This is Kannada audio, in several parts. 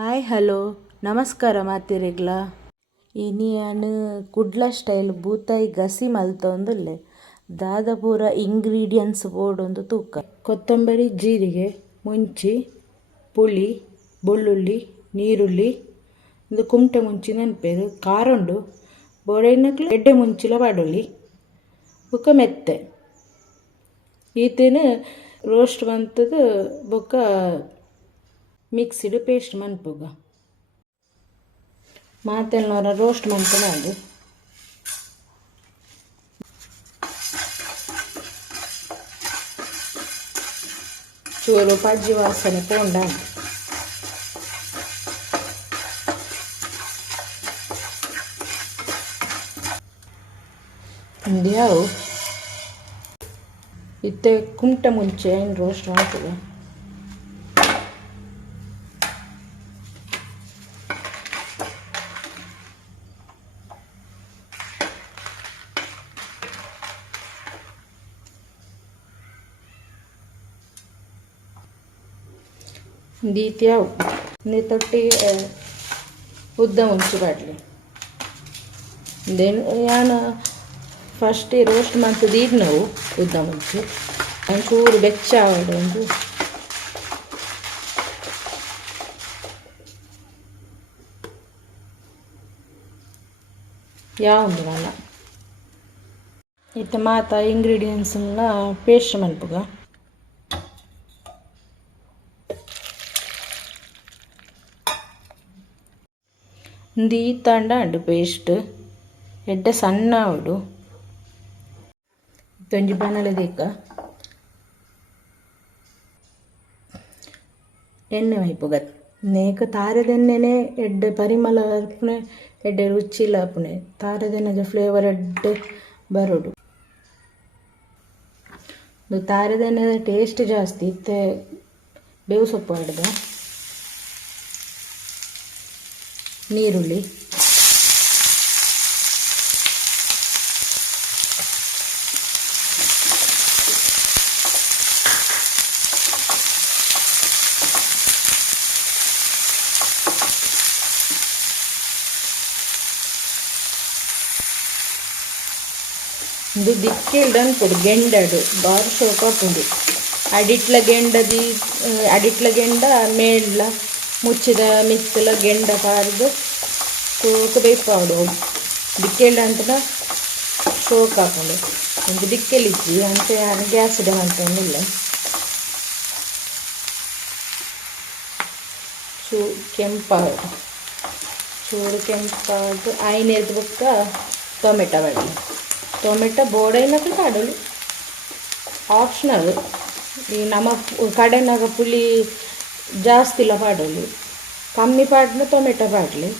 ಹಾಯ್ ಹಲೋ ನಮಸ್ಕಾರ ಮಾತಿರೆಗ್ಲ ಇನಿಯಾನ್ ಕುಡ್ಲ ಸ್ಟೈಲ್ ಬೂತಾಯಿ ಗಸಿ ಮಲ್ತೊಂದುಲ್ಲೆ ದಾದ ಪೂರ ಇಂಗ್ರೀಡಿಯೆಂಟ್ಸ್ ಬೋಡೊಂದು ತೂಕ ಕೊತ್ತಂಬರಿ ಜೀರಿಗೆ ಮುಂಚಿ ಪುಳಿ ಬೆಳ್ಳುಳ್ಳಿ ನೀರುಳ್ಳಿ ಒಂದು ಕುಮಟೆ ಮುಂಚಿ ನೆನಪೇರು ಖಾರ ಉಂಡು ಬೋಡೈನಕ್ಲು ಎಡ್ಡೆ ಮುಂಚಿಲ ಪಾಡೊಳ್ಳಿ ಬೊಕ್ಕ ಮೆತ್ತೆ ಈತೇನು ರೋಸ್ಟ್ ಮಂತದ್ದು ಬೊಕ್ಕ ಮಿಕ್ಸಿಡ್ ಪೇಸ್ಟ್ ಮನ್ಪುಗ ಮಾತೆಲ್ನವರ ರೋಸ್ಟ್ ಮನ್ಪುನ ಅದು ಚೂರು ಪಜ್ಜಿ ವಾಸನೆ ಪೋಂಡ ಇಂದ್ಯಾವು ಇತ್ತೆ ಕುಮಟ ಮುಂಚೆ ಏನು ರೋಸ್ಟ್ ಮಾಡ್ತದೆ ದೀತ್ಯಾವು ನೇ ತೊಟ್ಟಿ ಉದ್ದ ಮುಂಚೆ ಬಾಡಲಿ ದೆನ್ ಯಾನು ಫಸ್ಟ್ ರೋಸ್ಟ್ ಮಾಡ್ತದೀಗ ನಾವು ಉದ್ದ ಮುಂಚೆ ಒಂಚೂರು ಬೆಚ್ಚ ಆವಡು ಒಂದು ಯಾವುದು ನಾನು ಇಟ್ಟು ಮಾತ ಇಂಗ್ರೀಡಿಯೆಂಟ್ಸನ್ನ ಪೇಸ್ಟ್ ಮನ್ಪುಗ ಈ ತಂಡ ಉಂಡು ಪೇಸ್ಟ್ ಎಡ್ಡೆ ಸಣ್ಣ ಉಡು ತೊಂಜಿ ಬನಲೆ ದೇಕ ಎಣ್ಣೆ ಮೈಪುಗ ನೇಕ ತಾರದೆಣ್ಣೆನೆ ಎಡ್ಡೆ ಪರಿಮಳ ಅರ್ಪಣೆ ಎಡ್ಡೆ ರುಚಿಲ ಅರ್ಪಣೆ ತಾರದೆಣ್ಣೆದ ಫ್ಲೇವರ್ ಎಡ್ಡೆ ಬರೋಡು ತಾರದೆಣ್ಣೆದ ಟೇಸ್ಟ್ ಜಾಸ್ತಿ ಇತ್ತೆ ಬೇವು ಸೊಪ್ಪು ಆಡ್ದ ನೀರುಳ್ಳಿ ಇದು ದಿಕ್ಕಿಲ್ಡನ್ ಕೊಡು ಗೆಂಡಡು ಬಾರಿ ಶೋಕ ಪುಂಡು ಅಡಿಟ್ಲ ಗೆಂಡದಿ ಅಡಿಟ್ಲ ಗೆಂಡ ಮೇಡ್ಲ ಮುಚ್ಚಿದ ಮಿತ್ತಲ ಗೆಂಡ ಪಾರ್ದು ತೂಕ ಬೇಯ್ಪಾಡು ದಿಕ್ಕೆಲ್ಡ ಅಂತ ಶೋಕ ಹಾಕೊಂಡು ಒಂದು ದಿಕ್ಕೆಲಿಚ್ಚಿ ಅಂತ ಗ್ಯಾಸ್ ಇಡ ಅಂತಂದಿಲ್ಲ ಚೂರು ಕೆಂಪಾಡು ಐನೇದು ಬೊಕ್ಕ ಟೊಮೆಟೊ ಬರಲಿ ಟೊಮೆಟೊ ಬೋಡೈನಕ್ಕೆ ಕಾಡಲು ಆಪ್ಷನಲ್ ಈ ನಮ್ಮ ಕಡೆನಾಗ ಪುಳಿ ಜಾಸ್ತಿ ಇಲ್ಲ ಪಾಡೋಲಿ ಕಮ್ಮಿ ಪಾಡ್ನ ಟೊಮೆಟೊ ಪಾಡಲಿ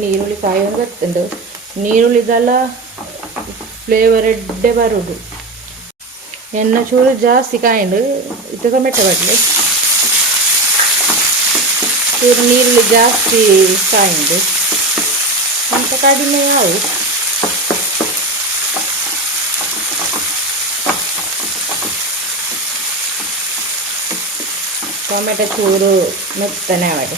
ನೀರುಳ್ಳಿ ಕಾಯೋದು ಗೊತ್ತುಂಡು ನೀರುಳ್ಳಿದೆಲ್ಲ ಫ್ಲೇವರ್ ಎಡ್ಡೆ ಬರೋದು ಎಣ್ಣೆ ಚೂರು ಜಾಸ್ತಿ ಕಾಯಿಂಡು ಇದು ಟೊಮೆಟೊ ಪಾಡಲಿ ಚೂರು ನೀರುಳ್ಳಿ ಜಾಸ್ತಿ ಕಾಯಿಂಡು ಅಂತ ಕಡಿಮೆ ಯಾವು ಟೊಮೆಟೊ ಚೂರು ಮೆತ್ತನೆ ಮಾಡಿ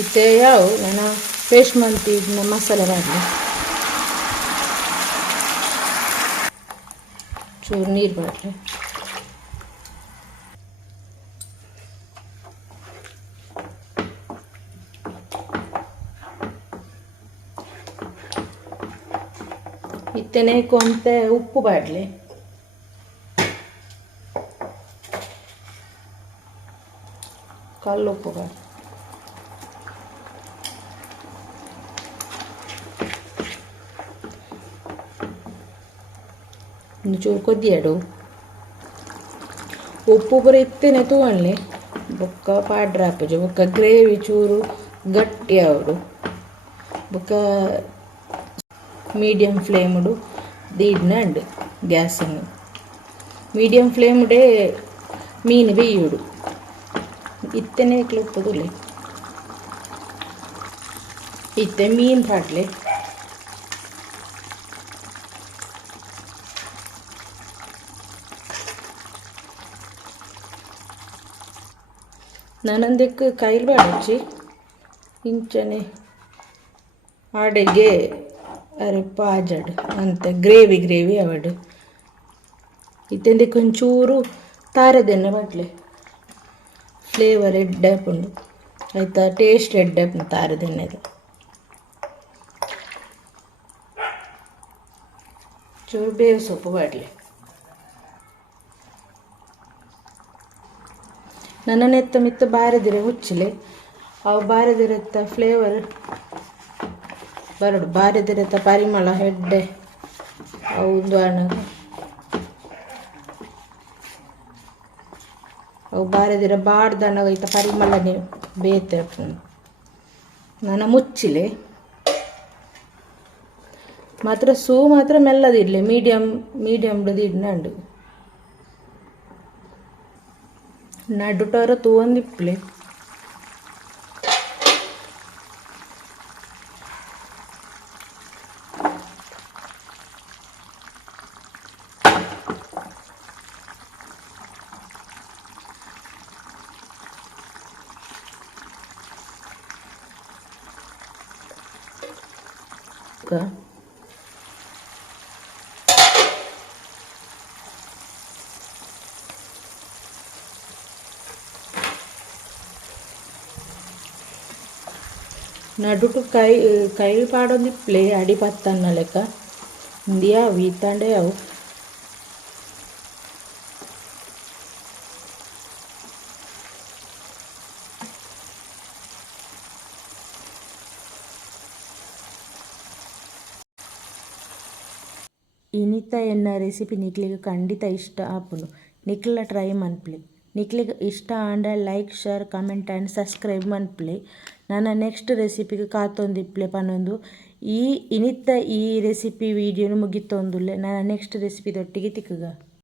ಇತ್ತೆ ಯಾವ ನಾನು ಪೇಸ್ಟ್ ಮಾಡ್ತಿದ್ದ ಮಸಾಲೆ ಮಾಡಲಿ ಚೂರು ನೀರು ಮಾಡಲಿ ಇತ್ತನೆ ಕೊಂತೆ ಉಪ್ಪು ಬಾಡಲಿ ಕಲ್ಲು ಉಪ್ಪು ಬಾಡಲಿ ಒಂದು ಚೂರು ಕೊದ್ದಿಯಾಡು ಉಪ್ಪು ಪೂರ ಇತ್ತೇನೆ ತಗೊಳ್ಳಿ ಬೊಕ್ಕ ಪಾಡ್ರ ಹಾಪಜು ಬೊಕ್ಕ ಗ್ರೇವಿ ಚೂರು ಗಟ್ಟಿ ಆವಡು ಬೊಕ್ಕ ಮೀಡಿಯಂ ಫ್ಲೇಮುಡು ದೀಡ್ನ ಉಂಡು ಗ್ಯಾಸನ್ನು ಮೀಡಿಯಂ ಫ್ಲೇಮುಡೇ ಮೀನು ಬೇಯುಡು ಇತ್ತನೆ ಕ್ಲುಪ್ಪುದುಲೆ ಇತ್ತೆ ಮೀನು ಪಾಡ್ಲೆ ನನಂದಕ್ಕೆ ಕೈಲ್ ಬಾಡಚ್ಚಿ ಇಂಚನೆ ಆಡೆಗೆ ಅರೆ ಪಾಜಡ್ ಅಂತ ಗ್ರೇವಿ ಅವಡು ಇತ್ತೆಂದಕ್ಕೆ ಒಂಚೂರು ತಾರದೆಣ್ಣೆ ಬಾಟ್ಲೆ ಫ್ಲೇವರ್ ಎಡ್ಡಾಪುಂಡು ಆಯ್ತಾ ಟೇಸ್ಟ್ ಎಡ್ಡಾಪುಂಡು ತಾರದೆಣ್ಣೆದು ಚೂರು ಬೇವು ಸೊಪ್ಪು ಬಾಡ್ಲೆ ನನ್ನ ಎತ್ತ ಮಿತ್ತ ಬಾರದಿರೆ ಹುಚ್ಚಲೆ ಅವು ಬಾರದಿರತ್ತ ಫ್ಲೇವರ್ ಬರಡು ಬಾರದಿರತ್ತ ಪರಿಮಳ ಹೆಡ್ಡೆ ಅವು ಅವು ಬಾರದಿರ ಬಾಡ್ದಣ್ಣ ಐತ ಪರಿಮಳನೆ ಬೇತೆ ನನ್ನ ಮುಚ್ಚಿಲೆ ಮಾತ್ರ ಮಾತ್ರ ಮೆಲ್ಲದಿರಲಿ ಮೀಡಿಯಮ್ದು ಇಡ್ನಂಡು ನಡುಟೋರ ತೂಂದಿಪ್ಲೆ నడుటు కై పాడొంది ప్లే అడి పత్తన్న లెక్క ఇండియా వీతండే అవు ಇನಿತ ಎನ್ನ ರೆಸಿಪಿ ನಿಕ್ಲಿಗೆ ಖಂಡಿತ ಇಷ್ಟ ಆಪುನು ನಿಕ್ಲ ಟ್ರೈ ಮನ್ಪ್ಲಿ ನಿಕ್ಲಿಗೆ ಇಷ್ಟ ಆಂಡ like share comment and subscribe ಮನ್ಪ್ಲಿ ನನ್ನ ನೆಕ್ಸ್ಟ್ ರೆಸಿಪಿಗೆ ಕಾತೊಂದಿಪ್ಲೆ ಪನ್ನೊಂದು ಈ ಇನಿತ್ತ ಈ ರೆಸಿಪಿ ವೀಡಿಯೋನು ಮುಗಿತೊಂದುಲ್ಲೆ ನನ್ನ ನೆಕ್ಸ್ಟ್ ರೆಸಿಪಿದೊಟ್ಟಿಗೆ ತಿಕ್ಕುಗ.